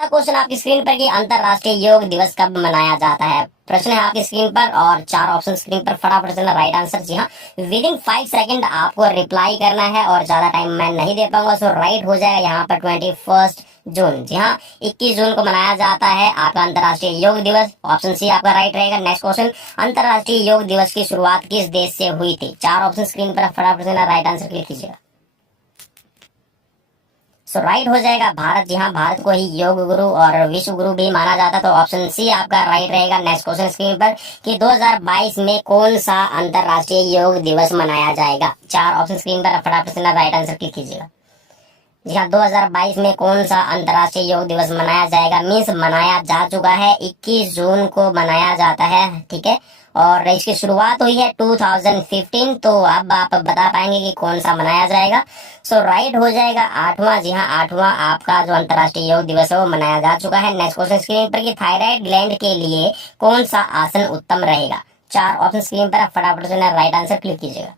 पहला क्वेश्चन आपकी स्क्रीन पर कि अंतरराष्ट्रीय योग दिवस कब मनाया जाता है। प्रश्न है आपकी स्क्रीन पर और चार ऑप्शन स्क्रीन पर, फटाफट से राइट आंसर। जी हाँ, विद इन 5 सेकंड आपको रिप्लाई करना है और ज्यादा टाइम मैं नहीं दे पाऊंगा। सो राइट हो जाएगा यहाँ पर 21 जून। जी हाँ, 21 जून को मनाया जाता है आपका अंतरराष्ट्रीय योग दिवस। ऑप्शन सी आपका राइट रहेगा। नेक्स्ट क्वेश्चन, अंतरराष्ट्रीय योग दिवस की शुरुआत किस देश से हुई थी। चार ऑप्शन स्क्रीन पर, फटाफट से राइट आंसर क्लिक कीजिएगा। सो राइट हो जाएगा भारत। जी हाँ, भारत को ही योग गुरु और विश्व गुरु भी माना जाता है, तो ऑप्शन सी आपका राइट रहेगा। नेक्स्ट क्वेश्चन स्क्रीन पर कि 2022 में कौन सा अंतरराष्ट्रीय योग दिवस मनाया जाएगा। चार ऑप्शन स्क्रीन पर, फटाफट से राइट आंसर क्लिक कीजिएगा। जी हाँ, 2022 में कौन सा अंतरराष्ट्रीय योग दिवस मनाया जाएगा, मीन्स मनाया जा चुका है, 21 जून को मनाया जाता है। ठीक है, और इसकी शुरुआत हुई है 2015। तो अब आप बता पाएंगे कि कौन सा मनाया जाएगा। सो राइट हो जाएगा 8वां। जी हाँ, 8वां आपका जो अंतरराष्ट्रीय योग दिवस है वो मनाया जा चुका है। नेक्स्ट क्वेश्चन स्क्रीन पर कि थायराइड ग्लैंड के लिए कौन सा आसन उत्तम रहेगा। चार ऑप्शन स्क्रीन पर, फटाफट से राइट आंसर क्लिक कीजिएगा।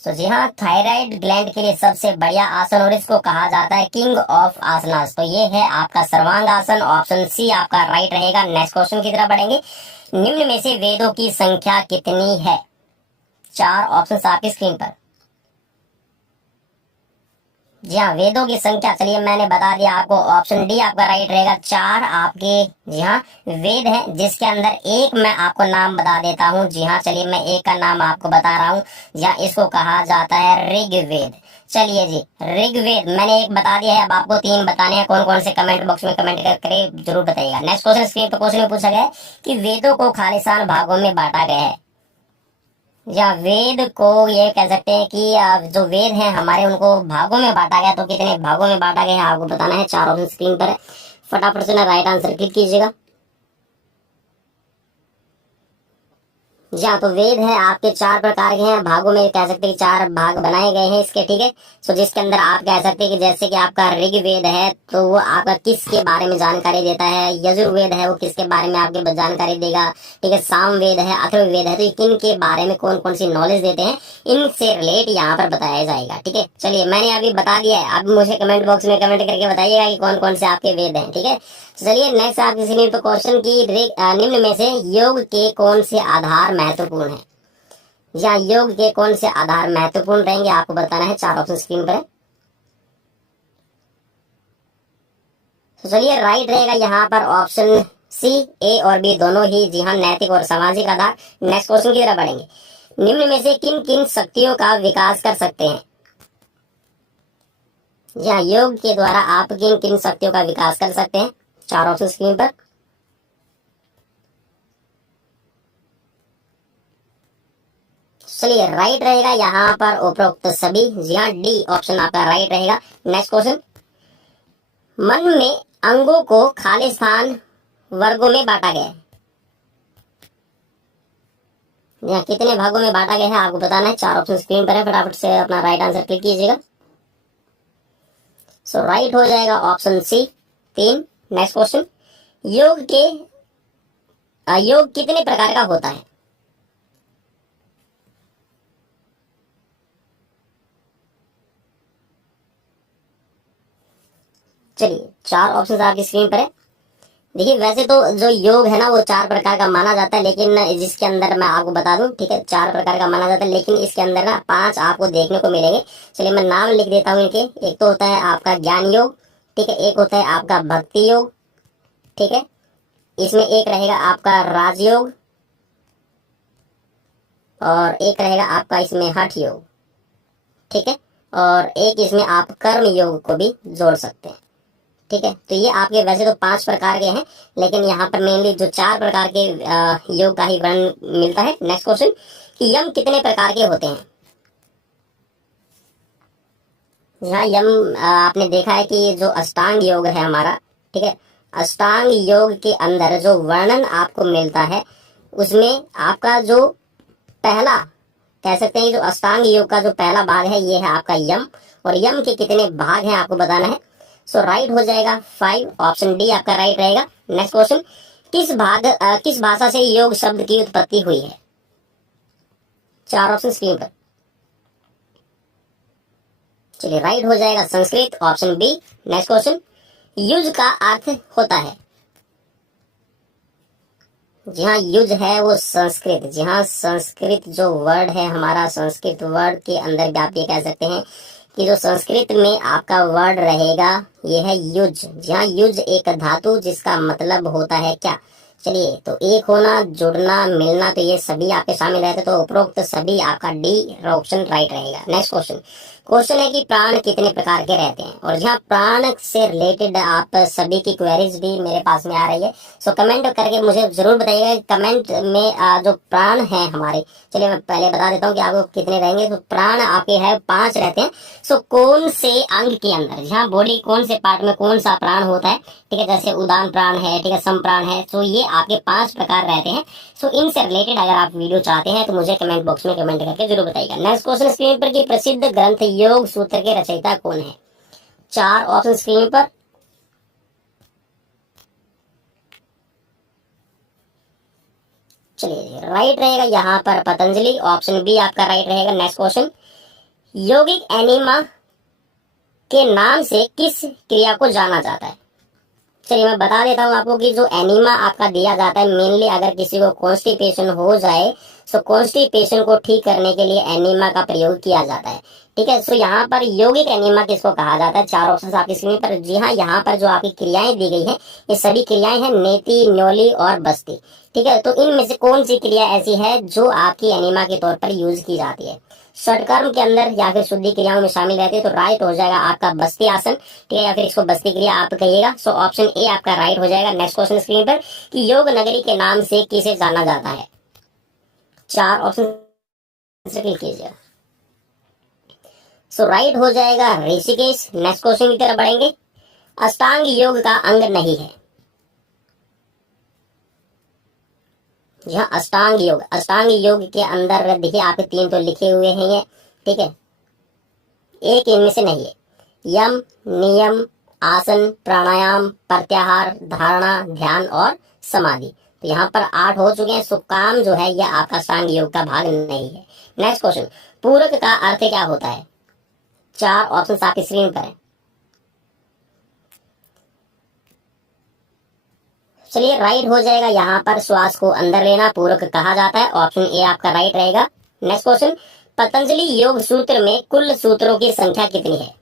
तो जी हाँ, थायराइड ग्लैंड के लिए सबसे बढ़िया आसन और इसको कहा जाता है किंग ऑफ आसनास, तो ये है आपका सर्वांग आसन। ऑप्शन सी आपका राइट रहेगा। नेक्स्ट क्वेश्चन की तरफ बढ़ेंगे। निम्न में से वेदों की संख्या कितनी है। चार ऑप्शन आपकी स्क्रीन पर। जी हाँ, वेदों की संख्या, चलिए मैंने बता दिया आपको, ऑप्शन डी आपका राइट रहेगा। चार आपके जी हाँ वेद है, जिसके अंदर एक मैं आपको नाम बता देता हूँ। जी हाँ, चलिए मैं एक का नाम आपको बता रहा हूँ। जी हाँ, इसको कहा जाता है ऋग्वेद। चलिए जी, ऋग्वेद मैंने एक बता दिया है, अब आपको तीन बताने हैं। कौन कौन से कमेंट बॉक्स में कमेंट करके जरूर बताइएगा। नेक्स्ट क्वेश्चन स्क्रीन पर क्वेश्चन में पूछा गया है कि वेदों को खालिस्तान भागों में बांटा गया है। या वेद को ये कह सकते हैं कि जो वेद हैं हमारे, उनको भागों में बांटा गया, तो कितने भागों में बांटा गया है आपको बताना है। चार ऑप्शन स्क्रीन पर है, फटाफट से राइट आंसर क्लिक कीजिएगा। जी हाँ, तो वेद है आपके चार प्रकार के हैं, भागों में कह सकते हैं कि चार भाग बनाए गए हैं इसके। ठीक है, सो जिसके अंदर आप कह सकते हैं कि जैसे कि आपका ऋग्वेद है तो वो आपका किसके बारे में जानकारी देता है। यजुर्वेद है वो किसके बारे में आपके जानकारी देगा। ठीक है, सामवेद है, अथर्ववेद है, तो किन के बारे में कौन कौन सी नॉलेज देते हैं, इनसे रिलेट यहाँ पर बताया जाएगा। ठीक है, चलिए मैंने अभी बता दिया है, अब मुझे कमेंट बॉक्स में कमेंट करके बताइएगा कि कौन कौन से आपके वेद हैं। ठीक है, चलिए नेक्स्ट आपकी स्क्रीन पर क्वेश्चन की निम्न में से योग के कौन से आधार महत्वपूर्ण है। या योग के कौन से आधार महत्वपूर्ण रहेंगे आपको बताना है। चार ऑप्शन स्क्रीन पर है, तो चलिए राइट रहेगा यहाँ पर ऑप्शन सी, ए और बी दोनों ही। जी हाँ, नैतिक और सामाजिक आधार। नेक्स्ट क्वेश्चन की तरफ बढ़ेंगे। निम्न में से किन किन शक्तियों का विकास कर सकते हैं। या योग के द्वारा आप किन किन शक्तियों का विकास कर सकते हैं। चार ऑप्शन स्क्रीन पर, चलिए राइट रहेगा यहाँ पर उपरोक्त सभी। जी हाँ, डी ऑप्शन आपका राइट रहेगा। नेक्स्ट क्वेश्चन, मन में अंगों को खालिस्तान वर्गों में बांटा गया है। यहाँ कितने भागों में बांटा गया है आपको बताना है। चार ऑप्शन स्क्रीन पर है, फटाफट से अपना राइट आंसर क्लिक कीजिएगा। सो राइट हो जाएगा ऑप्शन सी, 3। नेक्स्ट क्वेश्चन, योग के योग कितने प्रकार का होता है। चलिए चार ऑप्शन आपकी स्क्रीन पर है। देखिए वैसे तो जो योग है ना वो चार प्रकार का माना जाता है, लेकिन जिसके अंदर मैं आपको बता दूं, ठीक है, चार प्रकार का माना जाता है, लेकिन इसके अंदर ना 5 आपको देखने को मिलेंगे। चलिए मैं नाम लिख देता हूँ इनके। एक तो होता है आपका ज्ञान योग, ठीक है, एक होता है आपका भक्ति योग, ठीक है, इसमें एक रहेगा आपका राजयोग और एक रहेगा आपका इसमें हठ योग, ठीक है, और एक इसमें आप कर्म योग को भी जोड़ सकते हैं। ठीक है, तो ये आपके वैसे तो 5 प्रकार के हैं, लेकिन यहाँ पर मेनली जो 4 प्रकार के योग का ही वर्णन मिलता है। नेक्स्ट क्वेश्चन, कि यम कितने प्रकार के होते हैं। यहाँ यम आपने देखा है कि जो अष्टांग योग है हमारा, ठीक है, अष्टांग योग के अंदर जो वर्णन आपको मिलता है उसमें आपका जो पहला कह सकते हैं, जो अष्टांग योग का जो पहला भाग है ये है आपका यम, और यम के कितने भाग हैं आपको बताना है। सो राइट हो जाएगा 5, ऑप्शन डी आपका राइट रहेगा। नेक्स्ट क्वेश्चन, किस भाषा से योग शब्द की उत्पत्ति हुई है। चार ऑप्शन स्क्रीन पर, चलिए राइट हो जाएगा Sanskrit, option B. Next question, युज का अर्थ होता है। जी हाँ, युज है वो संस्कृत। जी हाँ, संस्कृत जो वर्ड है हमारा, संस्कृत वर्ड के अंदर भी आप ये कह सकते हैं कि जो संस्कृत में आपका वर्ड रहेगा ये है युज। जी हाँ, युज एक धातु जिसका मतलब होता है क्या। चलिए, तो एक होना, जुड़ना, मिलना, तो ये सभी आपके शामिल रहते, तो उपरोक्त सभी आपका डी ऑप्शन राइट रहेगा। नेक्स्ट क्वेश्चन, क्वेश्चन है कि प्राण कितने प्रकार के रहते हैं, और जहाँ प्राण से रिलेटेड आप सभी की क्वेरीज भी मेरे पास में आ रही है, सो कमेंट करके मुझे जरूर बताइएगा कमेंट में जो प्राण है हमारे। चलिए मैं पहले बता देता हूँ कि आपको कितने रहेंगे। तो प्राण आपके है 5 रहते हैं। सो कौन से अंग के अंदर, जहाँ बॉडी कौन से पार्ट में कौन सा प्राण होता है, ठीक है, जैसे उदान प्राण है, ठीक है, सम प्राण है, सो ये आपके 5 प्रकार रहते हैं। सो इनसे रिलेटेड अगर आप वीडियो चाहते हैं तो मुझे कमेंट बॉक्स में कमेंट करके जरूर बताइएगा। नेक्स्ट क्वेश्चन स्क्रीन पर, कि प्रसिद्ध ग्रंथ योग सूत्र के रचयिता कौन है। 4 ऑप्शन स्क्रीन पर। चलिए राइट रहेगा यहाँ पर पतंजलि, ऑप्शन बी आपका राइट रहेगा। नेक्स्ट क्वेश्चन, यौगिक एनिमा के नाम से किस क्रिया को जाना जाता है। चलिए मैं बता देता हूँ आपको कि जो एनीमा आपका दिया जाता है, मेनली अगर किसी को कॉन्स्टिपेशन हो जाए, सो कॉन्स्टिपेशन को ठीक करने के लिए एनीमा का प्रयोग किया जाता है। ठीक है, सो यहाँ पर यौगिक एनीमा किसको कहा जाता है। 4 ऑप्शन आपकी स्क्रीन पर। जी हाँ, यहाँ पर जो आपकी क्रियाएं दी गई है ये सभी क्रियाएं हैं नेति, न्योली और बस्ती। ठीक है, तो इनमें से कौन सी क्रिया ऐसी है जो आपकी एनीमा के तौर पर यूज की जाती है, षटकर्म के अंदर या फिर शुद्धि क्रियाओं में शामिल रहती है। तो राइट हो जाएगा आपका बस्ती आसन, ठीक है, या फिर इसको बस्ती क्रिया आप कहिएगा। सो ऑप्शन ए आपका राइट हो जाएगा। नेक्स्ट क्वेश्चन स्क्रीन पर, कि योग नगरी के नाम से किसे जाना जाता है। 4 ऑप्शन क्लिक कीजिए। सो राइट हो जाएगा ऋषिकेश। नेक्स्ट क्वेश्चन की तरफ बढ़ेंगे, अष्टांग योग का अंग नहीं है। जी हाँ, अष्टांग योग, अष्टांग योग के अंदर देखिए आपके 3 तो लिखे हुए हैं ये, ठीक है, एक इनमें से नहीं है। यम, नियम, आसन, प्राणायाम, प्रत्याहार, धारणा, ध्यान और समाधि। तो यहाँ पर 8 हो चुके हैं। सो काम जो है यह आपका अष्टांग योग का भाग नहीं है। नेक्स्ट क्वेश्चन, पूरक का अर्थ क्या होता है। 4 ऑप्शन आपकी स्क्रीन पर है। चलिए राइट हो जाएगा यहाँ पर श्वास को अंदर लेना पूरक कहा जाता है। ऑप्शन ए आपका राइट रहेगा। नेक्स्ट क्वेश्चन, पतंजलि योग सूत्र में कुल सूत्रों की संख्या कितनी है।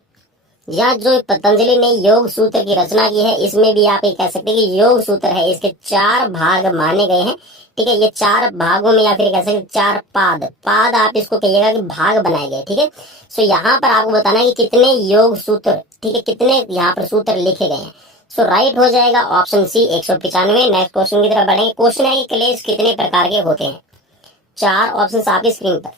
यहाँ जो पतंजलि ने योग सूत्र की रचना की है, इसमें भी आप ये कह सकते हैं कि योग सूत्र है, इसके 4 भाग माने गए हैं। ठीक है, ये 4 भागों में, या फिर कह सकते हैं 4 पाद, पाद आप इसको कहिएगा कि भाग बनाए गए। ठीक है, सो यहाँ पर आपको बताना है कि कितने योग सूत्र, ठीक है, कितने यहाँ पर सूत्र लिखे गए हैं। सो राइट हो जाएगा ऑप्शन सी 195। नेक्स्ट क्वेश्चन की तरफ बढ़ेंगे। क्वेश्चन है कि क्लेश कितने प्रकार के होते हैं। 4 ऑप्शन आपकी स्क्रीन पर।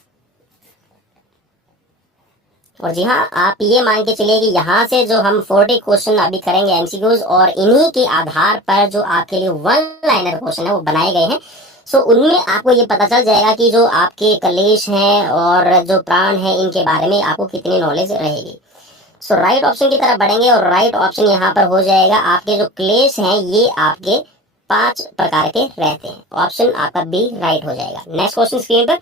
और जी हाँ, आप ये मान के चलिए कि यहाँ से जो हम 40 क्वेश्चन अभी करेंगे एमसीक्यूज, और इन्हीं के आधार पर जो आपके लिए 1 लाइनर क्वेश्चन है वो बनाए गए हैं। सो उनमें आपको ये पता चल जाएगा कि जो आपके कलेश हैं और जो प्राण है इनके बारे में आपको कितनी नॉलेज रहेगी। सो राइट ऑप्शन की तरफ बढ़ेंगे, और राइट ऑप्शन यहाँ पर हो जाएगा आपके जो क्लेश हैं ये आपके 5 प्रकार के रहते हैं। ऑप्शन आपका बी राइट हो जाएगा। नेक्स्ट क्वेश्चन स्क्रीन पर,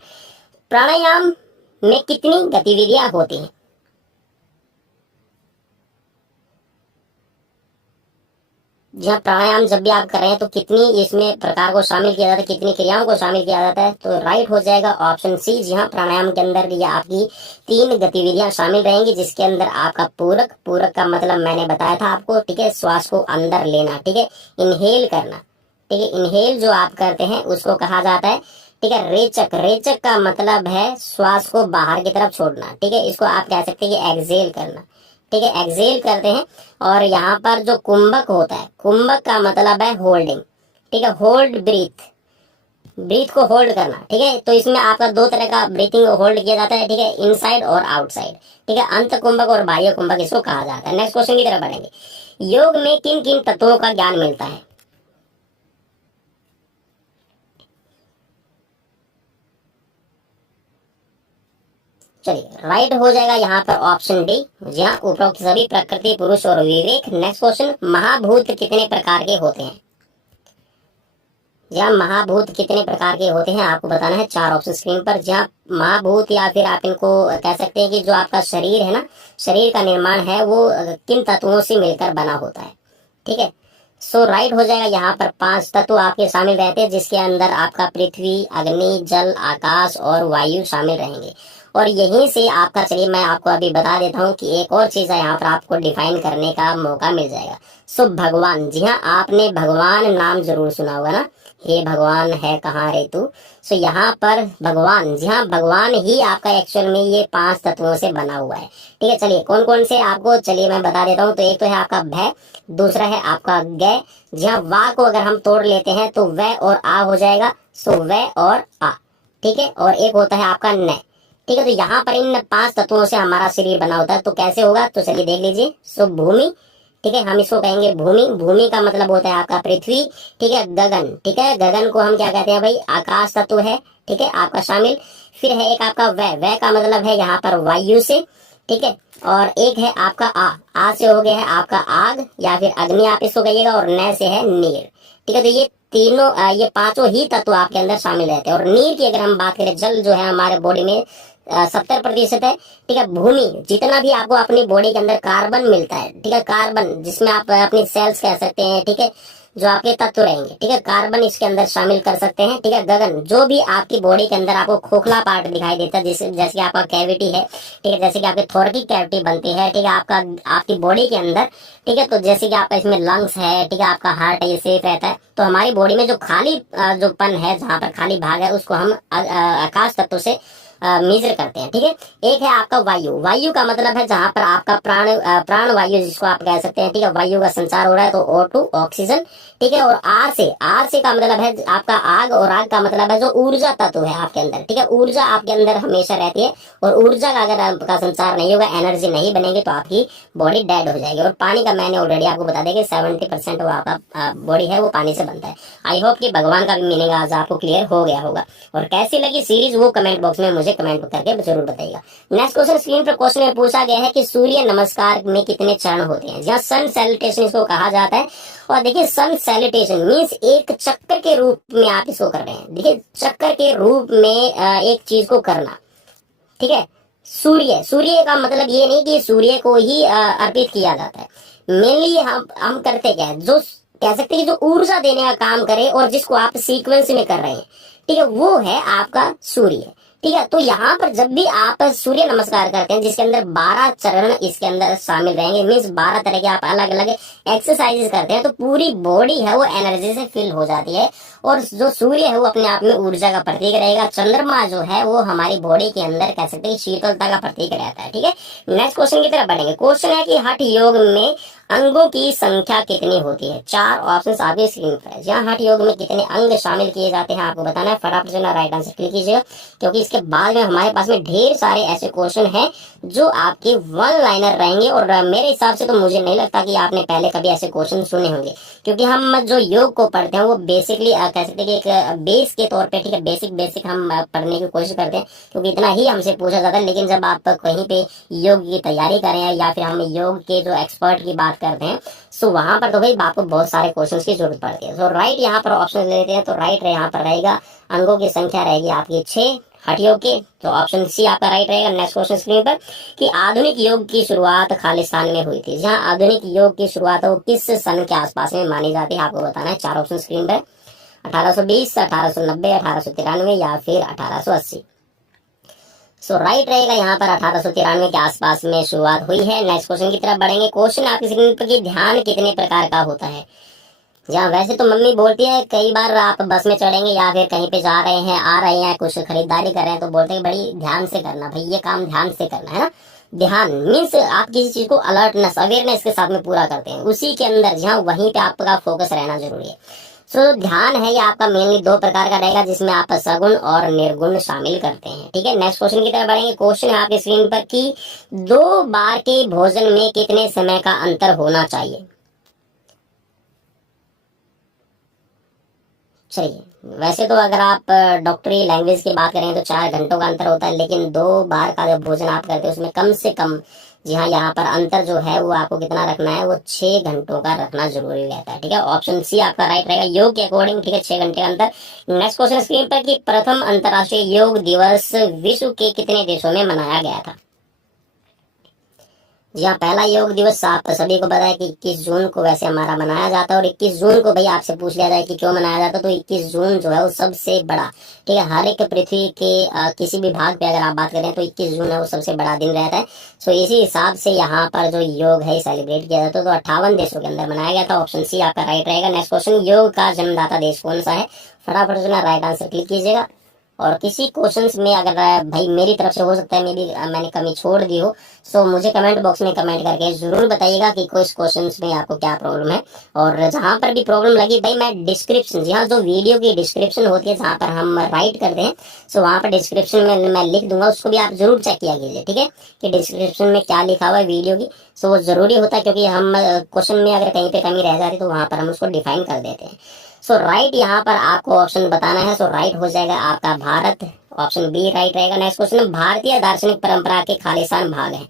प्राणायाम में कितनी गतिविधियां होती हैं। जहाँ प्राणायाम जब भी आप कर रहे हैं तो कितनी इसमें प्रकार को शामिल किया जाता है, कितनी क्रियाओं को शामिल किया जाता है। तो राइट हो जाएगा ऑप्शन सी। जी हाँ, प्राणायाम के अंदर ये आपकी 3 गतिविधियां शामिल रहेंगी, जिसके अंदर आपका पूरक, पूरक का मतलब मैंने बताया था आपको, ठीक है, श्वास को अंदर लेना, ठीक है, इनहेल करना, ठीक है, इनहेल जो आप करते हैं उसको कहा जाता है, ठीक है, रेचक, रेचक का मतलब है श्वास को बाहर की तरफ छोड़ना, ठीक है, इसको आप कह सकते हैं कि एक्सेल करना, ठीक है, एक्सेल करते हैं। और यहाँ पर जो कुंभक होता है, कुंभक का मतलब है होल्डिंग, ठीक है, होल्ड ब्रीथ, ब्रीथ को होल्ड करना, ठीक है। तो इसमें आपका 2 तरह का ब्रीथिंग होल्ड किया जाता है, ठीक है, इनसाइड और आउटसाइड, ठीक है, अंत कुंभक और बाह्य कुंभक इसको कहा जाता है। नेक्स्ट क्वेश्चन की तरफ बढ़ेंगे, योग में किन किन तत्वों का ज्ञान मिलता है। चलिए राइट हो जाएगा यहाँ पर ऑप्शन डी। जी हाँ, उपरोक्त सभी प्रकृति, पुरुष और विवेक। नेक्स्ट क्वेश्चन, महाभूत कितने प्रकार के होते हैं। जहाँ महाभूत कितने प्रकार के होते हैं आपको बताना है, 4 ऑप्शन स्क्रीन पर। जहाँ महाभूत या फिर आप इनको कह सकते हैं कि जो आपका शरीर है ना, शरीर का निर्माण है वो किन तत्वों से मिलकर बना होता है, ठीक है। सो राइट हो जाएगा, यहाँ पर 5 तत्व आपके शामिल रहते हैं, जिसके अंदर आपका पृथ्वी, अग्नि, जल, आकाश और वायु शामिल रहेंगे। और यहीं से आपका, चलिए मैं आपको अभी बता देता हूँ कि एक और चीज है यहाँ पर आपको डिफाइन करने का मौका मिल जाएगा। सो भगवान, जी हाँ, आपने भगवान नाम जरूर सुना होगा ना, हे भगवान है कहाँ रे तू। सो यहाँ पर भगवान, जी हाँ, भगवान ही आपका एक्चुअल में ये 5 तत्वों से बना हुआ है, ठीक है। चलिए कौन कौन से आपको, चलिए मैं बता देता हूँ। तो एक तो है आपका भय, दूसरा है आपका गय, जी हाँ, वा को अगर हम तोड़ लेते हैं तो वह और आ हो जाएगा, सो वह और आ, ठीक है। और एक होता है आपका न, ठीक है। तो यहाँ पर इन 5 तत्वों से हमारा शरीर बना होता है। तो कैसे होगा, तो चलिए देख लीजिए। सो भूमि, ठीक है, हम इसको कहेंगे भूमि। भूमि का मतलब होता है आपका पृथ्वी, ठीक है। गगन, ठीक है, गगन को हम क्या कहते हैं भाई, आकाश तत्व है, ठीक है, आपका शामिल। फिर है एक आपका वह का मतलब है यहाँ पर वायु से, ठीक है। और एक है आपका आ से हो गया है आपका आग या फिर अग्नि आप इसको कहिएगा, और न से है नीर, ठीक है। तो ये तीनों ये 5 ही तत्व आपके अंदर शामिल रहते हैं। और नीर की अगर हम बात करें, जल जो है हमारे बॉडी में 70% है, ठीक है। भूमि, जितना भी आपको अपनी बॉडी के अंदर कार्बन मिलता है, ठीक है, कार्बन जिसमें आप अपनी सेल्स कह सकते हैं, ठीक है, जो आपके तत्व रहेंगे, ठीक है, कार्बन इसके अंदर शामिल कर सकते हैं, ठीक है। गगन, जो भी आपकी बॉडी के अंदर आपको खोखला पार्ट दिखाई देता है, जैसे कि आपका कैविटी है, ठीक है, जैसे कि आपकी थोरैकिक कैविटी बनती है, ठीक है, आपका आपकी बॉडी के अंदर, ठीक है। तो जैसे कि आपका इसमें लंग्स है, ठीक है, आपका हार्ट है, ये सेफ रहता है। तो हमारी बॉडी में जो खाली जो पन है, जहाँ पर खाली भाग है, उसको हम आकाश तत्व से मेजर करते हैं, ठीक है। एक है आपका वायु। वायु का मतलब है जहां पर आपका प्राण वायु जिसको आप कह सकते हैं, ठीक है, वायु का संचार हो रहा है, तो O2 ऑक्सीजन, ठीक है। और आर से का मतलब है आपका आग, और आग का मतलब है जो ऊर्जा तत्व है आपके अंदर, ठीक है। ऊर्जा आपके अंदर हमेशा रहती है, और ऊर्जा का अगर आपका संचार नहीं होगा, एनर्जी नहीं बनेगी, तो आपकी बॉडी डेड हो जाएगी। और पानी का मैंने ऑलरेडी आपको बता दें कि 70% वो आपका बॉडी है वो पानी से बनता है। आई होप कि भगवान का भी मीनिंग आज आपको क्लियर हो गया होगा। और कैसी लगी सीरीज वो कमेंट बॉक्स में मुझे कमेंट करके जरूर बताइएगा। नेक्स्ट क्वेश्चन स्क्रीन पर क्वेश्चन में पूछा गया है कि सूर्य नमस्कार में कितने चरण होते हैं, जहाँ सन सैल्यूटेशन इसको कहा जाता है। और देखिए सन सैल्यूटेशन मीन्स एक चक्कर के रूप में आप इसको कर रहे हैं, देखिए चक्कर के रूप में एक चीज को करना, ठीक है। सूर्य का मतलब ये नहीं कि सूर्य को ही अर्पित किया जाता है। मेनली हम करते क्या है, जो कह सकते हैं कि जो ऊर्जा देने का काम करे और जिसको आप सीक्वेंस में कर रहे हैं, ठीक है, वो है आपका सूर्य, ठीक है। तो यहाँ पर जब भी आप सूर्य नमस्कार करते हैं, जिसके अंदर 12 चरण इसके अंदर शामिल रहेंगे, मीन्स 12 तरह के आप अलग अलग एक्सरसाइजेस करते हैं, तो पूरी बॉडी है वो एनर्जी से फिल हो जाती है। और जो सूर्य है वो अपने आप में ऊर्जा का प्रतीक रहेगा। चंद्रमा जो है वो हमारी बॉडी के अंदर कह सकते हैं शीतलता का प्रतीक रहता है, ठीक है। नेक्स्ट क्वेश्चन की तरफ बढ़ेंगे। क्वेश्चन है कि हठ योग में अंगों की संख्या कितनी होती है। 4 ऑप्शन आपके स्क्रीन पर है। जहाँ हठ योग में कितने अंग शामिल किए जाते हैं आपको बताना है। फटाफट से ना राइट आंसर क्लिक कीजिएगा, क्योंकि इसके बाद में हमारे पास में ढेर सारे ऐसे क्वेश्चन हैं जो आपके वन लाइनर रहेंगे। और मेरे हिसाब से तो मुझे नहीं लगता कि आपने पहले कभी ऐसे क्वेश्चन सुने होंगे, क्योंकि हम जो योग को पढ़ते हैं वो बेसिकली कह सकते हैं कि एक बेस के तौर पे, ठीक है, बेसिक हम पढ़ने की कोशिश करते हैं, क्योंकि इतना ही हमसे पूछा जाता है। लेकिन जब आप कहीं पे योग की तैयारी करें या फिर हम योग के जो एक्सपर्ट की बात करते हैं, सो वहां पर तो भाई आपको बहुत सारे क्वेश्चन की जरूरत पड़ती है। सो राइट यहाँ पर ऑप्शन लेते हैं, तो राइट यहाँ पर रहेगा अंगों की संख्या रहेगी आपकी 6 हठ योग के, तो ऑप्शन सी आपका राइट रहेगा। नेक्स्ट क्वेश्चन स्क्रीन पर कि आधुनिक योग की शुरुआत खालिस्तान में हुई थी। जहां आधुनिक योग की शुरुआत है वो किस सन के आसपास में मानी जाती है आपको बताना है। 4 ऑप्शन स्क्रीन पर 1820, 1890, 1893 या फिर 1880। सो राइट रहेगा यहाँ पर 1893 के आसपास में शुरुआत हुई है। नेक्स्ट क्वेश्चन की तरफ बढ़ेंगे। क्वेश्चन आपकी स्क्रीन पर कि ध्यान कितने प्रकार का होता है। जहाँ वैसे तो मम्मी बोलती है कई बार आप बस में चढ़ेंगे या फिर कहीं पे जा रहे हैं, आ रहे हैं, कुछ खरीदारी कर रहे हैं, तो बोलते हैं बड़ी ध्यान से करना भाई, ये काम ध्यान से करना है ना। ध्यान मीन्स आप किसी चीज को अलर्टनेस, अवेयरनेस के साथ में पूरा करते हैं, उसी के अंदर जहाँ वहीं पे आपका फोकस रहना जरूरी है। सो ध्यान है ये आपका मेनली 2 प्रकार का रहेगा, जिसमें आप सगुण और निर्गुण शामिल करते हैं, ठीक है। नेक्स्ट क्वेश्चन की तरफ बढ़ेंगे। क्वेश्चन है आपकी स्क्रीन पर कि 2 बार के भोजन में कितने समय का अंतर होना चाहिए। चलिए, वैसे तो अगर आप डॉक्टरी लैंग्वेज की बात करें तो 4 घंटों का अंतर होता है, लेकिन 2 बार का जो भोजन आप करते हैं उसमें कम से कम, जी हाँ, यहाँ पर अंतर जो है वो आपको कितना रखना है, वो 6 घंटों का रखना जरूरी रहता है। ठीक है, ऑप्शन सी आपका राइट रहेगा, योग के अकॉर्डिंग। ठीक है, 6 घंटे का अंतर। नेक्स्ट क्वेश्चन स्क्रीन पर कि प्रथम अंतर्राष्ट्रीय योग दिवस विश्व के कितने देशों में मनाया गया था? जी हाँ, पहला योग दिवस आप सभी को पता है कि 21 जून को वैसे हमारा मनाया जाता है। और 21 जून को भाई आपसे पूछ लिया जाए कि क्यों मनाया जाता है, तो 21 जून जो है वो सबसे बड़ा, ठीक है, हर एक पृथ्वी के किसी भी भाग पे अगर आप बात करें तो 21 जून है वो सबसे बड़ा दिन रहता है। सो इसी हिसाब से यहाँ पर जो योग है सेलिब्रेट किया जाता है, तो 58 देशों के अंदर मनाया गया था। ऑप्शन सी आपका राइट रहेगा। नेक्स्ट क्वेश्चन, योग का जन्मदाता देश कौन सा है? फटाफट से राइट आंसर क्लिक कीजिएगा। और किसी क्वेश्चंस में अगर भाई मेरी तरफ से हो सकता है मे भी मैंने कमी छोड़ दी हो, सो मुझे कमेंट बॉक्स में कमेंट करके जरूर बताइएगा कि कुछ क्वेश्चंस में आपको क्या प्रॉब्लम है। और जहां पर भी प्रॉब्लम लगी भाई, मैं डिस्क्रिप्शन, जी हाँ, जो वीडियो की डिस्क्रिप्शन होती है जहां पर हम राइट करते हैं, सो वहां पर डिस्क्रिप्शन में मैं लिख दूंगा, उसको भी आप जरूर चेक किया कीजिए। ठीक है, कि डिस्क्रिप्शन में क्या लिखा हुआ है वीडियो की, सो वो जरूरी होता है, क्योंकि हम क्वेश्चन में अगर कहीं पे कमी रह जाती है तो वहां पर हम उसको डिफाइन कर देते हैं। सो राइट यहाँ पर आपको ऑप्शन बताना है। सो राइट हो जाएगा आपका भारत, ऑप्शन बी राइट रहेगा। नेक्स्ट क्वेश्चन, भारतीय दार्शनिक परंपरा के खालिस्तान भाग है।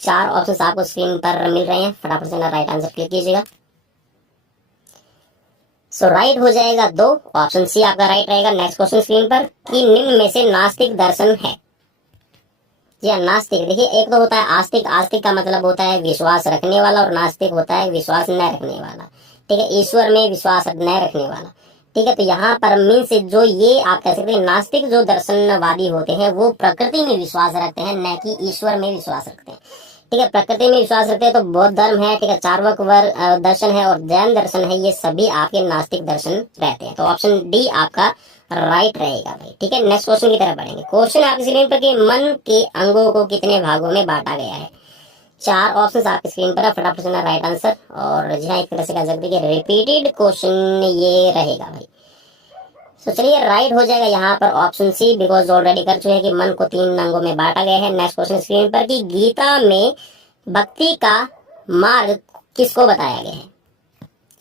4 ऑप्शन आपको स्क्रीन पर मिल रहे हैं, फटाफट से राइट आंसर क्लिक कीजिएगा। सो राइट हो जाएगा 2, ऑप्शन सी आपका राइट रहेगा। नेक्स्ट क्वेश्चन स्क्रीन पर कि निम्न में से नास्तिक दर्शन है। या नास्तिक, देखिए एक तो होता है आस्तिक, आस्तिक का मतलब होता है विश्वास रखने वाला, और नास्तिक होता है विश्वास न रखने वाला। ठीक है, ईश्वर में विश्वास न रखने वाला। ठीक है, तो यहाँ पर मीन्स जो ये आप कह सकते हैं नास्तिक जो दर्शनवादी होते हैं वो प्रकृति में विश्वास रखते हैं, न कि ईश्वर में विश्वास रखते हैं। ठीक है, प्रकृति में विश्वास रखते हैं तो बौद्ध धर्म है, ठीक है, चार्वाक दर्शन है और जैन दर्शन है, ये सभी आपके नास्तिक दर्शन रहते हैं। तो ऑप्शन डी आपका राइट रहेगा भाई। ठीक है, नेक्स्ट क्वेश्चन की तरफ बढ़ेंगे। क्वेश्चन आपकी स्क्रीन पर कि मन के अंगों को कितने भागों में बांटा गया है? 4 ऑप्शन आपकी स्क्रीन पर है, फटाफट से राइट आंसर। और जी हाँ, एक तरह से कह सकते हैं कि रिपीटेड क्वेश्चन ये रहेगा भाई। तो चलिए राइट हो जाएगा यहाँ पर ऑप्शन सी, बिकॉज ऑलरेडी कर चुके हैं कि मन को 3 अंगों में बांटा गया है। नेक्स्ट क्वेश्चन स्क्रीन पर कि गीता में भक्ति का मार्ग किसको बताया गया है?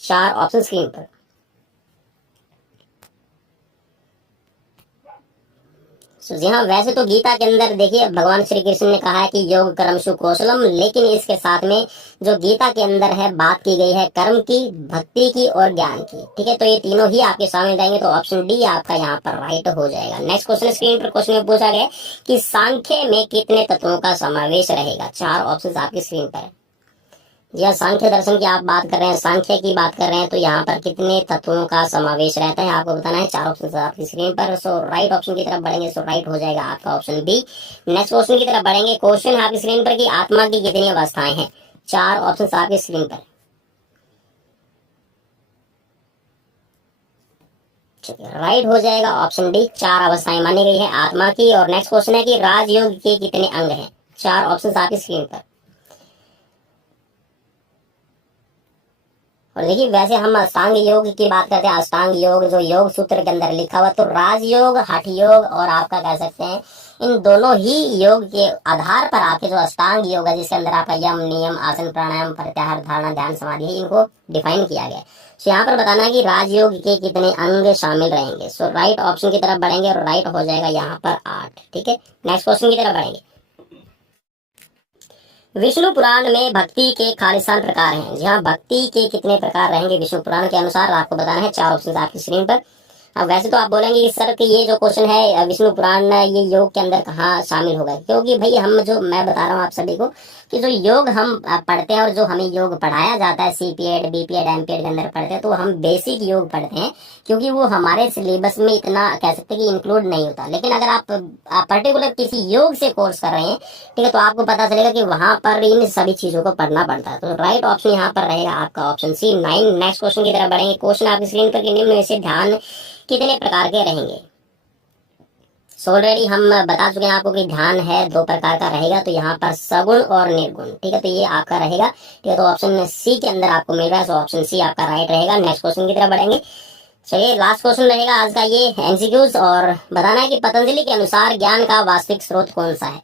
4 ऑप्शन स्क्रीन पर। जी हाँ, वैसे तो गीता के अंदर देखिए भगवान श्री कृष्ण ने कहा है कि योग कर्मसु कौशलम, लेकिन इसके साथ में जो गीता के अंदर है बात की गई है कर्म की, भक्ति की और ज्ञान की। ठीक है, तो ये तीनों ही आपके सामने रहेंगे, तो ऑप्शन डी आपका यहाँ पर राइट हो जाएगा। नेक्स्ट क्वेश्चन स्क्रीन पर क्वेश्चन में पूछा गया कि सांख्य में कितने तत्वों का समावेश रहेगा? 4 ऑप्शन आपकी स्क्रीन पर है। या सांख्य दर्शन की आप बात कर रहे हैं, सांख्य की बात कर रहे हैं, तो यहाँ पर कितने तत्वों का समावेश रहता है आपको बताना है। 4 ऑप्शन आपकी स्क्रीन पर। सो राइट ऑप्शन की तरफ बढ़ेंगे, सो राइट हो जाएगा आपका ऑप्शन बी। नेक्स्ट क्वेश्चन की तरफ बढ़ेंगे। क्वेश्चन आपकी स्क्रीन पर कि आत्मा की कितनी अवस्थाएं हैं? 4 ऑप्शन आपकी स्क्रीन पर। राइट हो जाएगा ऑप्शन डी, 4 अवस्थाएं मानी गई है आत्मा की। और नेक्स्ट क्वेश्चन है कि राजयोग के कितने अंग हैं? 4 ऑप्शन आपकी स्क्रीन पर। और देखिए वैसे हम अष्टांग योग की बात करते हैं, अष्टांग योग जो योग सूत्र के अंदर लिखा हुआ, तो राजयोग, हठ योग और आपका कह सकते हैं इन दोनों ही योग के आधार पर आपके जो अष्टांग योग है जिसके अंदर आपका यम, नियम, आसन, प्राणायाम, प्रत्याहार, धारणा, ध्यान, समाधि है, इनको डिफाइन किया गया है। सो यहाँ पर बताना है कि राजयोग के कितने अंग शामिल रहेंगे। सो राइट ऑप्शन की तरफ बढ़ेंगे और राइट हो जाएगा यहाँ पर 8। ठीक है, नेक्स्ट क्वेश्चन की तरफ बढ़ेंगे। विष्णु पुराण में भक्ति के खालिस्तान प्रकार हैं। जी हाँ, भक्ति के कितने प्रकार रहेंगे विष्णु पुराण के अनुसार आपको बताना है। 4 ऑप्शन आपकी स्क्रीन पर। अब वैसे तो आप बोलेंगे कि सर कि ये जो क्वेश्चन है विष्णु पुराण ये योग के अंदर कहाँ शामिल होगा, क्योंकि भाई हम जो मैं बता रहा हूँ आप सभी को कि जो योग हम पढ़ते हैं और जो हमें योग पढ़ाया जाता है सीपीएड, बीपीएड, एमपीएड के अंदर पढ़ते हैं, तो हम बेसिक योग पढ़ते हैं, क्योंकि वो हमारे सिलेबस में इतना कह सकते हैं कि इंक्लूड नहीं होता। लेकिन अगर आप पर्टिकुलर किसी योग से कोर्स कर रहे हैं, ठीक है, तो आपको पता चलेगा कि वहां पर इन सभी चीजों को पढ़ना पड़ता है। तो राइट ऑप्शन यहाँ पर रहेगा आपका ऑप्शन सी 9। नेक्स्ट क्वेश्चन की तरफ बढ़ेंगे। क्वेश्चन आपकी स्क्रीन पर निम्न में से ध्यान कितने प्रकार के रहेंगे? सो ऑलरेडी हम बता चुके हैं आपको कि ध्यान है 2 प्रकार का रहेगा, तो यहाँ पर सगुण और निर्गुण। ठीक है, तो ये आपका रहेगा। ठीक है, तो ऑप्शन सी के अंदर आपको मिल रहा है, सो ऑप्शन सी आपका राइट रहेगा। नेक्स्ट क्वेश्चन की तरफ बढ़ेंगे। चलिए लास्ट क्वेश्चन रहेगा आज का ये एमसीक्यूज, और बताना है कि पतंजलि के अनुसार ज्ञान का वास्तविक स्रोत कौन सा है?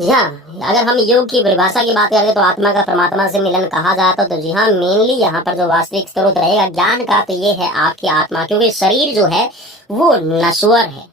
जी हाँ, अगर हम योग की परिभाषा की बात करें तो आत्मा का परमात्मा से मिलन कहा जाता तो जी हाँ, मेनली यहाँ पर जो वास्तविक स्रोत रहेगा ज्ञान का तो ये है आपकी आत्मा, क्योंकि शरीर जो है वो नश्वर है,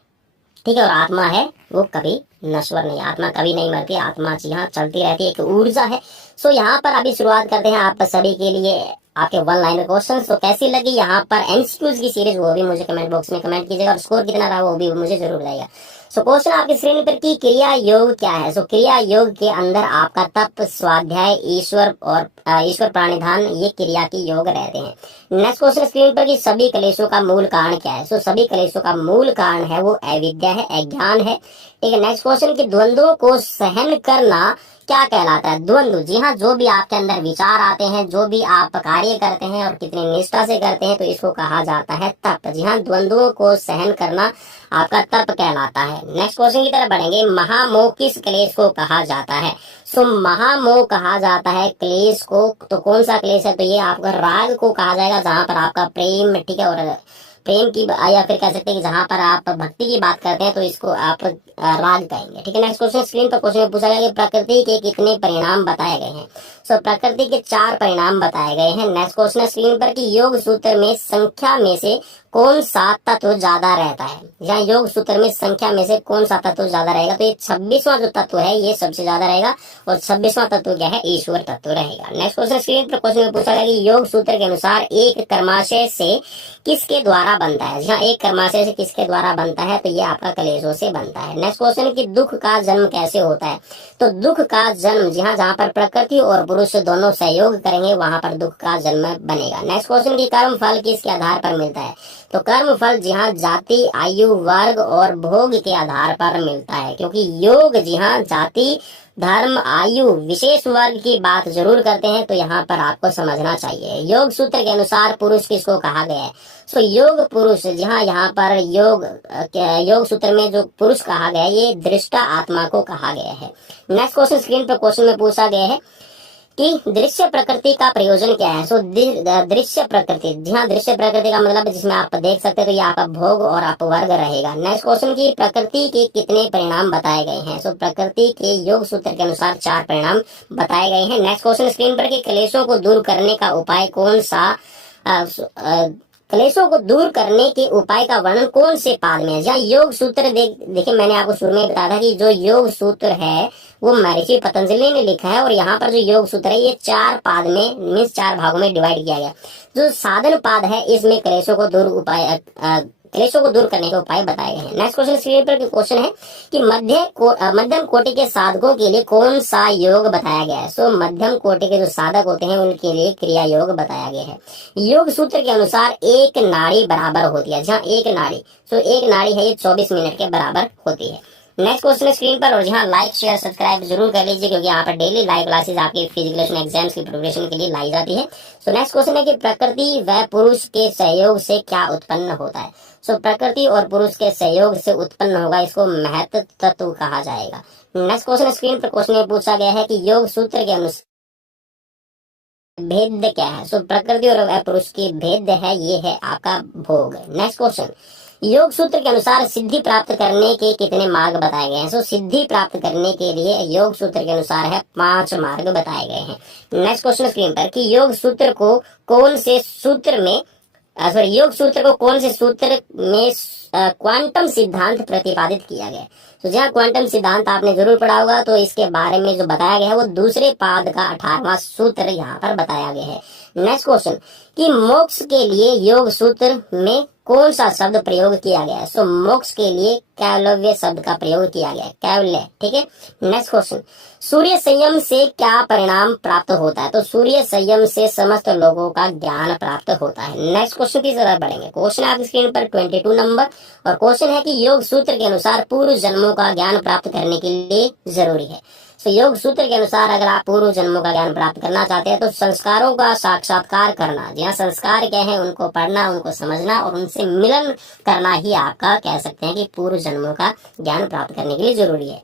ठीक है, और आत्मा है वो कभी नश्वर नहीं, आत्मा कभी नहीं मरती, आत्मा जी हाँ चलती रहती है, एक ऊर्जा है। सो यहाँ पर अभी शुरुआत करते हैं आप सभी के लिए आपके वन लाइन क्वेश्चन। तो कैसी लगी यहाँ पर एमसीक्यूज की सीरीज वो भी मुझे कमेंट बॉक्स में कमेंट कीजिएगा, और स्कोर कितना रहा वो भी मुझे जरूर बताइएगा। सो क्वेश्चन आपकी स्क्रीन पर की क्रिया योग क्या है। सो क्रिया योग के अंदर आपका तप, स्वाध्याय, ईश्वर और ईश्वर प्राणिधान ये क्रिया की योग रहते हैं। नेक्स्ट क्वेश्चन स्क्रीन पर कि सभी कलेशों का मूल कारण क्या है। सो सभी कलेशों का मूल कारण है वो अविद्या है, अज्ञान है, ठीक है। नेक्स्ट क्वेश्चन कि द्वंद्वों को सहन करना क्या कहलाता है। द्वंद्व, जी हाँ, जो भी आपके अंदर विचार आते हैं, जो भी आप कार्य करते हैं और कितनी निष्ठा से करते हैं, तो इसको कहा जाता है तप। जी हाँ, द्वंद्वों को सहन करना आपका तप कहलाता है। नेक्स्ट क्वेश्चन की तरफ बढ़ेंगे, महामोह किस क्लेश को कहा जाता है। सो महामोह कहा जाता है क्लेश को, तो कौन सा क्लेश है, तो ये आपका राग को कहा जाएगा, जहां पर आपका प्रेम, ठीक है, और प्रेम की या फिर कह सकते हैं कि जहां पर आप भक्ति की बात करते हैं तो इसको आप राग कहेंगे, ठीक है। नेक्स्ट क्वेश्चन स्क्रीन पर क्वेश्चन में पूछा गया कि प्रकृति के कितने परिणाम बताए गए हैं। सो प्रकृति के 4 परिणाम बताए गए हैं। नेक्स्ट क्वेश्चन स्क्रीन पर कि योग सूत्र में संख्या में से कौन सा तत्व ज्यादा रहता है। यहाँ योग सूत्र में संख्या में से कौन सा तत्व ज्यादा रहेगा, तो ये 26वां जो तत्व है ये सबसे ज्यादा रहेगा, और 26वां तत्व क्या है, ईश्वर तत्व रहेगा। नेक्स्ट क्वेश्चन स्क्रीन पर क्वेश्चन में पूछा गया कि योग सूत्र के अनुसार एक कर्माशय से किसके द्वारा बनता है। जहाँ एक कर्माशय से किसके द्वारा बनता है, तो ये आपका कलेशों से बनता है। नेक्स्ट क्वेश्चन कि दुख का जन्म कैसे होता है। तो दुख का जन्म, जी हाँ, जहाँ पर प्रकृति और पुरुष दोनों सहयोग करेंगे वहां पर दुख का जन्म बनेगा। नेक्स्ट क्वेश्चन की कर्म फल किसके आधार पर मिलता है। तो कर्म फल, जी हाँ, जाति, आयु, वर्ग और भोग के आधार पर मिलता है, क्योंकि योग, जी हाँ, जाति, धर्म, आयु, विशेष वर्ग की बात जरूर करते हैं, तो यहाँ पर आपको समझना चाहिए। योग सूत्र के अनुसार पुरुष किसको कहा गया है। सो योग पुरुष, जी हाँ, यहाँ पर योग सूत्र में जो पुरुष कहा गया है ये दृष्टा आत्मा को कहा गया है। नेक्स्ट क्वेश्चन स्क्रीन पर क्वेश्चन में पूछा गया है कि दृश्य प्रकृति का प्रयोजन क्या है। सो दृश्य प्रकृति, जी हाँ, दृश्य प्रकृति का मतलब जिसमें आप देख सकते हैं, तो ये आपका भोग और अपवर्ग रहेगा। नेक्स्ट क्वेश्चन की प्रकृति के कितने परिणाम बताए गए हैं। सो प्रकृति के योग सूत्र के अनुसार 4 परिणाम बताए गए हैं। नेक्स्ट क्वेश्चन स्क्रीन पर कि क्लेशों को दूर करने का उपाय कौन सा, क्लेशों को दूर करने के उपाय का वर्णन कौन से पाद में है। जहाँ योग सूत्र देखिए मैंने आपको शुरू में बताया था कि जो योग सूत्र है वो महर्षि पतंजलि ने लिखा है, और यहाँ पर जो योग सूत्र है ये 4 पाद में मीन्स 4 भागों में डिवाइड किया गया। जो साधन पाद है इसमें क्लेशों को दूर करने के उपाय बताए गए हैं। नेक्स्ट क्वेश्चन स्क्रीन पर क्वेश्चन है कि मध्यम कोटि के साधकों के लिए कौन सा योग बताया गया है। सो मध्यम कोटि के जो साधक होते हैं उनके लिए क्रिया योग बताया गया है। योग सूत्र के अनुसार एक नाड़ी बराबर होती है, जहाँ एक नाड़ी, सो एक नाड़ी है ये 24 मिनट के बराबर होती है। नेक्स्ट क्वेश्चन स्क्रीन पर, और जहाँ लाइक शेयर सब्सक्राइब जरूर कर लीजिए, क्योंकि यहाँ पर डेली लाइव क्लासेस आपके फिजिकल एग्जाम्स की प्रिपरेशन के लिए लाई जाती है। सो नेक्स्ट क्वेश्चन है कि प्रकृति व पुरुष के सहयोग से क्या उत्पन्न होता है। सो प्रकृति और पुरुष के सहयोग से उत्पन्न होगा, इसको महत्व तत्व कहा जाएगा। नेक्स्ट क्वेश्चन स्क्रीन पर क्वेश्चन में पूछा गया है कि योग सूत्र के अनुसार भेद क्या है। सो प्रकृति और पुरुष की भेद है ये है आपका भोग। नेक्स्ट क्वेश्चन, योग सूत्र के अनुसार सिद्धि प्राप्त करने के कितने मार्ग बताए गए हैं। सो सिद्धि प्राप्त करने के लिए योग सूत्र के अनुसार है 5 मार्ग बताए गए हैं। नेक्स्ट क्वेश्चन स्क्रीन पर कि योग सूत्र को कौन से सूत्र में क्वांटम सिद्धांत प्रतिपादित किया गया है। तो जहाँ क्वांटम सिद्धांत आपने जरूर पढ़ा होगा, तो इसके बारे में जो बताया गया है वो दूसरे पाद का 18वां सूत्र यहाँ पर बताया गया है। नेक्स्ट क्वेश्चन कि मोक्ष के लिए योग सूत्र में कौन सा शब्द प्रयोग किया गया है। सो मोक्ष के लिए कैवल्य शब्द का प्रयोग किया गया है, कैवल्य, ठीक है। नेक्स्ट क्वेश्चन, सूर्य संयम से क्या परिणाम प्राप्त होता है। तो सूर्य संयम से समस्त लोगों का ज्ञान प्राप्त होता है। नेक्स्ट क्वेश्चन की तरफ बढ़ेंगे। क्वेश्चन आपकी स्क्रीन पर 22 नंबर, और क्वेश्चन है कि योग सूत्र के अनुसार पूर्व जन्मों का ज्ञान प्राप्त करने के लिए जरूरी है। तो योग सूत्र के अनुसार अगर आप पूर्व जन्मों का ज्ञान प्राप्त करना चाहते हैं तो संस्कारों का साक्षात्कार करना, जहाँ संस्कार क्या है उनको पढ़ना, उनको समझना और उनसे मिलन करना ही आपका कह सकते हैं कि पूर्व जन्मों का ज्ञान प्राप्त करने के लिए जरूरी है।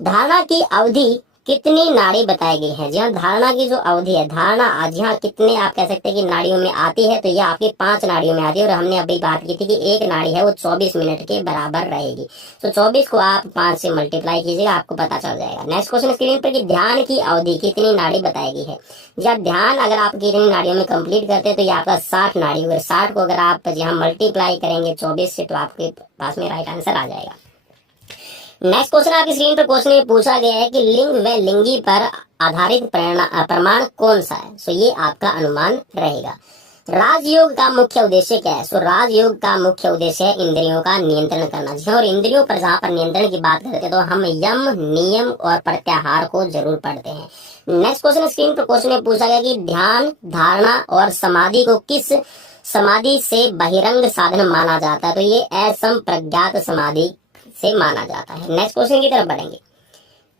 धारणा की अवधि कितनी नाड़ी बताई गई है। जी हाँ, धारणा की जो अवधि है, धारणा जी हाँ कितने आप कह सकते हैं कि नाड़ियों में आती है, तो ये आपकी 5 नाड़ियों में आती है। और हमने अभी बात की थी कि एक नाड़ी है वो 24 मिनट के बराबर रहेगी। तो 24 को आप 5 से मल्टीप्लाई कीजिएगा, आपको पता चल जाएगा। नेक्स्ट क्वेश्चन स्क्रीन पर कि ध्यान की अवधि कितनी नाड़ी बताई गई है। जब ध्यान अगर आप कितनी नाड़ियों में कंप्लीट करते हैं तो ये आपका 60 नाड़ी होगा। 60 को अगर आप यहाँ मल्टीप्लाई करेंगे 24 से तो आपके पास में राइट आंसर आ जाएगा। नेक्स्ट क्वेश्चन आपकी स्क्रीन पर क्वेश्चन में पूछा गया है कि लिंग व लिंगी पर आधारित प्रमाण कौन सा है। सो ये आपका अनुमान रहेगा। राजयोग का मुख्य उद्देश्य क्या है। सो राजयोग का मुख्य उद्देश्य है इंद्रियों का नियंत्रण करना। जी और इंद्रियों पर जहां पर नियंत्रण की बात करते हैं तो हम यम, नियम और प्रत्याहार को जरूर पढ़ते हैं। नेक्स्ट क्वेश्चन स्क्रीन पर क्वेश्चन में पूछा गया कि ध्यान, धारणा और समाधि को किस समाधि से बहिरंग साधन माना जाता है। तो ये असंप्रज्ञात समाधि से माना जाता है। नेक्स्ट क्वेश्चन की तरफ बढ़ेंगे।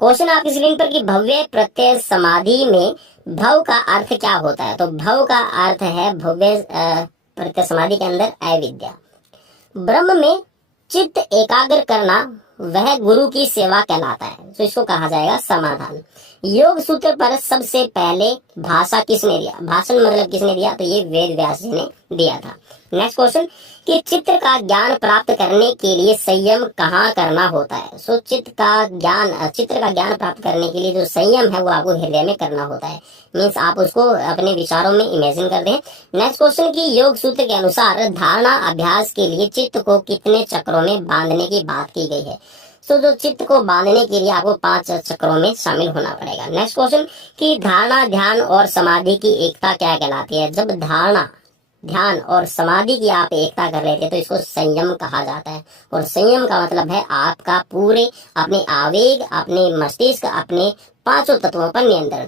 क्वेश्चन आपकी स्क्रीन पर कि भव्य प्रत्यय समाधि में भव का अर्थ क्या होता है। तो भव का अर्थ है भव्य प्रत्यय समाधि के अंदर अविद्या। ब्रह्म में चित्त एकाग्र करना वह गुरु की सेवा कहलाता है। तो इसको कहा जाएगा समाधान। योग सूत्र पर सबसे पहले भाषा किसने दिया, भाषण मतलब किसने दिया। तो ये वेद व्यास जी ने दिया था। नेक्स्ट क्वेश्चन कि चित्त का ज्ञान प्राप्त करने के लिए संयम कहाँ करना होता है। सो चित्त का ज्ञान प्राप्त करने के लिए जो संयम है वो आपको हृदय में करना होता है। मीन्स आप उसको अपने विचारों में इमेजिन करते हैं। नेक्स्ट क्वेश्चन की योग सूत्र के अनुसार धारणा अभ्यास के लिए चित्त को कितने चक्रों में बांधने की बात की गई है। सो जो चित्त को बांधने के लिए आपको 5 चक्रों में शामिल होना पड़ेगा। नेक्स्ट क्वेश्चन कि धारणा, ध्यान और समाधि की एकता क्या कहलाती है। जब धारणा, ध्यान और समाधि की आप एकता कर लेते हैं तो इसको संयम कहा जाता है। और संयम का मतलब है आपका पूरे अपने आवेग, अपने मस्तिष्क, अपने 5 तत्वों पर नियंत्रण।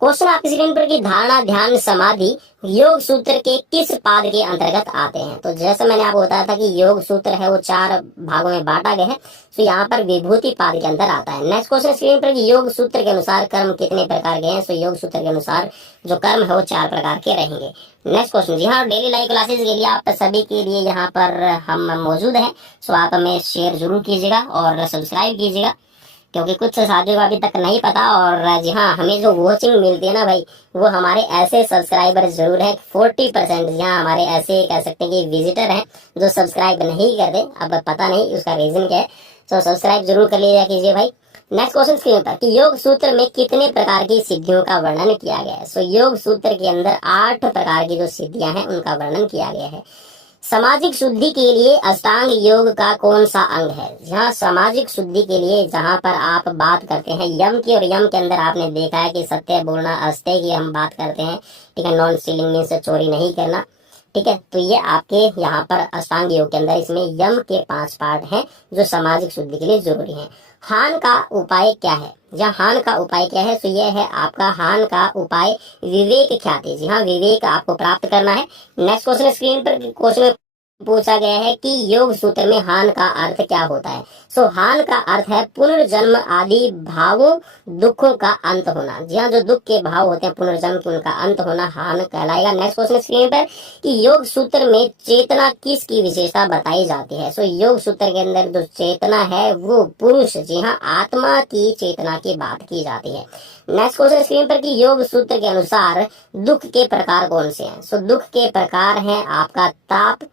क्वेश्चन आपकी स्क्रीन पर कि धारणा, ध्यान, समाधि योग सूत्र के किस पाद के अंतर्गत आते हैं। तो जैसे मैंने आपको बताया था कि योग सूत्र है वो 4 भागों में बांटा गया है। तो यहाँ पर विभूति पाद के अंदर आता है। नेक्स्ट क्वेश्चन स्क्रीन पर कि योग सूत्र के अनुसार कर्म कितने प्रकार के हैं। तो योग सूत्र के अनुसार जो कर्म है वो 4 प्रकार के रहेंगे। नेक्स्ट क्वेश्चन, जी हाँ डेली लाइव क्लासेस के लिए आप सभी के लिए यहाँ पर हम मौजूद हैं। सो आप हमें शेयर जरूर कीजिएगा और सब्सक्राइब कीजिएगा, क्योंकि कुछ साथियों को अभी तक नहीं पता। और जी हाँ, हमें जो वॉचिंग मिलती है ना भाई, वो हमारे ऐसे सब्सक्राइबर जरूर है 40%। जी हाँ, हमारे ऐसे कह सकते हैं कि विजिटर हैं जो सब्सक्राइब नहीं करते। अब पता नहीं उसका रीजन क्या है। तो सब्सक्राइब जरूर कर लीजिए कीजिए भाई। नेक्स्ट क्वेश्चन स्क्रीन पर कि योग सूत्र में कितने प्रकार की सिद्धियों का वर्णन किया गया है। सो योग सूत्र के अंदर 8 प्रकार की जो सिद्धियां हैं उनका वर्णन किया गया है। सामाजिक शुद्धि के लिए अष्टांग योग का कौन सा अंग है। जहाँ सामाजिक शुद्धि के लिए जहाँ पर आप बात करते हैं यम की, और यम के अंदर आपने देखा है कि सत्य बोलना, अस्त्य की हम बात करते हैं। ठीक है, नॉन स्टीलिंग मीन्स चोरी नहीं करना। ठीक है, तो ये आपके यहाँ पर अष्टांग योग के अंदर इसमें यम के 5 पार्ट हैं जो सामाजिक शुद्धि के लिए जरूरी हैं। हान का उपाय क्या है। जहाँ हान का उपाय क्या है, तो ये है आपका हान का उपाय विवेक ख्याति। जी हाँ, विवेक आपको प्राप्त करना है। नेक्स्ट क्वेश्चन स्क्रीन पर क्वेश्चन पूछा गया है कि योग सूत्र में हान का अर्थ क्या होता है। सो हान का अर्थ है पुनर्जन्म आदि भावों, दुखों का अंत होना। जी हाँ, जो दुख के भाव होते हैं पुनर्जन्म के, उनका अंत होना हान कहलाएगा। नेक्स्ट क्वेश्चन स्क्रीन पर कि योग सूत्र में चेतना किसकी विशेषता बताई जाती है। सो योग सूत्र के अंदर जो चेतना है वो पुरुष, जी हाँ आत्मा की चेतना की बात की जाती है। नेक्स्ट क्वेश्चन स्क्रीन पर कि योग सूत्र के अनुसार दुख के प्रकार कौन से हैं। सो दुख के प्रकार हैं आपका ताप,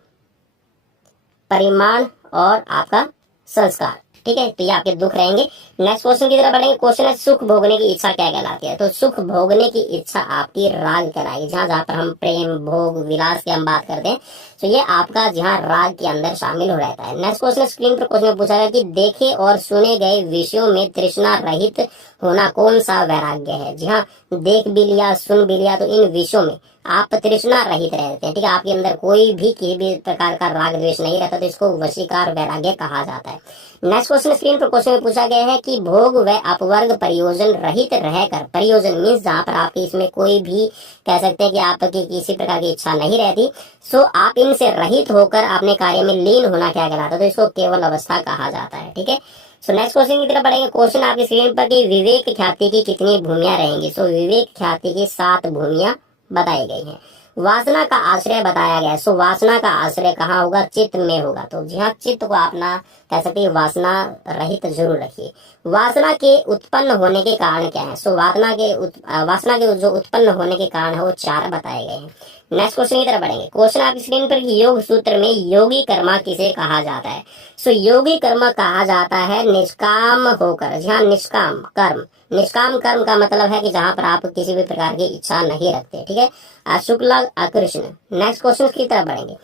परिमाण और आपका संस्कार। ठीक है, तो ये आपके दुख रहेंगे। नेक्स्ट क्वेश्चन की तरफ बढ़ेंगे। क्वेश्चन है सुख भोगने की इच्छा क्या कहलाती है। तो सुख भोगने की इच्छा आपकी राग कहलाएगी। जहाँ पर हम प्रेम, भोग, विलास की हम बात करते हैं तो ये आपका जहाँ राग के अंदर शामिल हो रहता है। नेक्स्ट क्वेश्चन स्क्रीन पर क्वेश्चन पूछा गया कि देखे और सुने गए विषयों में तृष्णा रहित होना कौन सा वैराग्य है। जी हाँ, देख भी लिया, सुन भी लिया, तो इन विषयों में आप तृष्णा रहित रहते हैं। ठीक है, आपके अंदर कोई भी किसी भी प्रकार का राग द्वेष नहीं रहता, तो इसको वशीकार वैराग्य कहा जाता है। नेक्स्ट क्वेश्चन स्क्रीन पर क्वेश्चन में पूछा गया है कि भोग व अपवर्ग प्रयोजन रहित रहकर, प्रयोजन मीन्स जहाँ पर आपकी इसमें कोई भी कह सकते हैं कि आपकी किसी प्रकार की इच्छा नहीं रहती, सो आप इनसे रहित होकर अपने कार्य में लीन होना क्या कहलाता है। तो इसको केवल अवस्था कहा जाता है। ठीक है, सो नेक्स्ट क्वेश्चन की तरफ बढ़ेंगे। क्वेश्चन आपकी स्क्रीन पर कि विवेक ख्याति की कितनी भूमियां रहेंगी। सो विवेक ख्याति की 7 भूमियां बताई गई हैं। वासना का आश्रय बताया गया है। सो वासना का आश्रय कहाँ होगा? चित्त में होगा। तो जी हाँ, चित्त को अपना कह सकते हैं वासना रहित जरूर रखिए। वासना के उत्पन्न होने के कारण क्या है? सो वासना के जो उत्पन्न होने के कारण है वो 4 बताए गए हैं। नेक्स्ट क्वेश्चन की तरफ बढ़ेंगे। क्वेश्चन आपकी स्क्रीन पर, योग सूत्र में योगी कर्मा किसे कहा जाता है? सो योगी कर्म कहा जाता है निष्काम होकर। जी हाँ, निष्काम कर्म। निष्काम कर्म का मतलब है कि जहां पर आप किसी भी प्रकार की इच्छा नहीं रखते। ठीक है, अशुक्ला अकृष्ण। नेक्स्ट क्वेश्चन की तरफ बढ़ेंगे।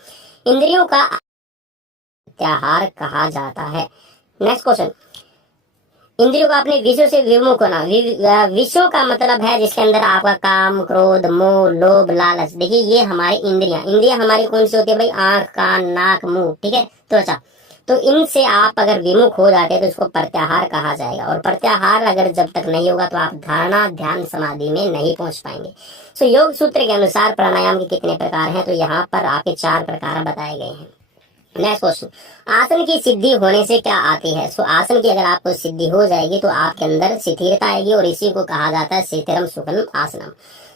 इंद्रियों का त्याहार कहा जाता है। नेक्स्ट क्वेश्चन, इंद्रियों को अपने विषयों से विमुख होना। विषयों का मतलब है जिसके अंदर आपका काम, क्रोध, मोह, लोभ, लालच। देखिए ये हमारी इंद्रियां हमारी कौन सी होती है भाई? आंख, कान, नाक, मुंह, ठीक है, त्वचा। तो इनसे आप अगर विमुख हो जाते हैं तो इसको प्रत्याहार कहा जाएगा। और प्रत्याहार अगर जब तक नहीं होगा तो आप धारणा, ध्यान, समाधि में नहीं पहुंच पाएंगे। सो योग सूत्र के अनुसार प्राणायाम के कितने प्रकार हैं? तो यहाँ पर आपके 4 प्रकार बताए गए हैं। नेक्स्ट क्वेश्चन, आसन की सिद्धि होने से क्या आती है? सो आसन की अगर आपको सिद्धि हो जाएगी तो आपके अंदर स्थिरता आएगी और इसी को कहा जाता है स्थिरम सुखम आसनम।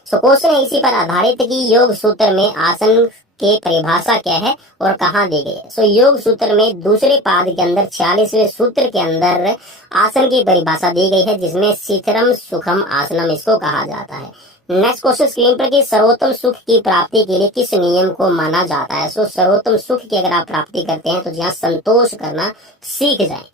सो क्वेश्चन है इसी पर आधारित कि योग सूत्र में आसन के परिभाषा क्या है और कहाँ दी गई है? सो योग सूत्र में दूसरे पाद के अंदर 46वें सूत्र के अंदर आसन की परिभाषा दी गई है, जिसमें स्थिरम सुखम आसनम इसको कहा जाता है। नेक्स्ट क्वेश्चन स्क्रीन पर, कि सर्वोत्तम सुख की प्राप्ति के लिए किस नियम को माना जाता है? सो सर्वोत्तम सुख की अगर आप प्राप्ति करते हैं तो जहाँ संतोष करना सीख जाएं।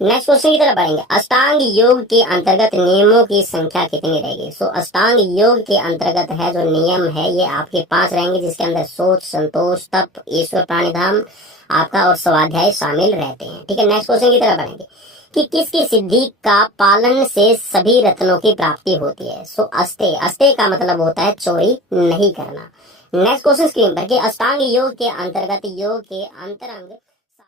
नेक्स्ट क्वेश्चन की तरफ बढ़ेंगे। अष्टांग योग के अंतर्गत नियमों की संख्या कितनी रहेगी? सो अष्टांग योग के अंतर्गत है जो नियम है ये आपके 5 रहेंगे, जिसके अंदर सोच, संतोष, तप, ईश्वर प्राणिधाम आपका और स्वाध्याय शामिल रहते हैं। ठीक है, नेक्स्ट क्वेश्चन की तरफ बढ़ेंगे कि किसकी सिद्धि का पालन से सभी रत्नों की प्राप्ति होती है? सो अस्ते। अस्ते का मतलब होता है चोरी नहीं करना। नेक्स्ट क्वेश्चन स्क्रीन पर, कि अष्टांग योग के अंतर्गत योग के अंतरंग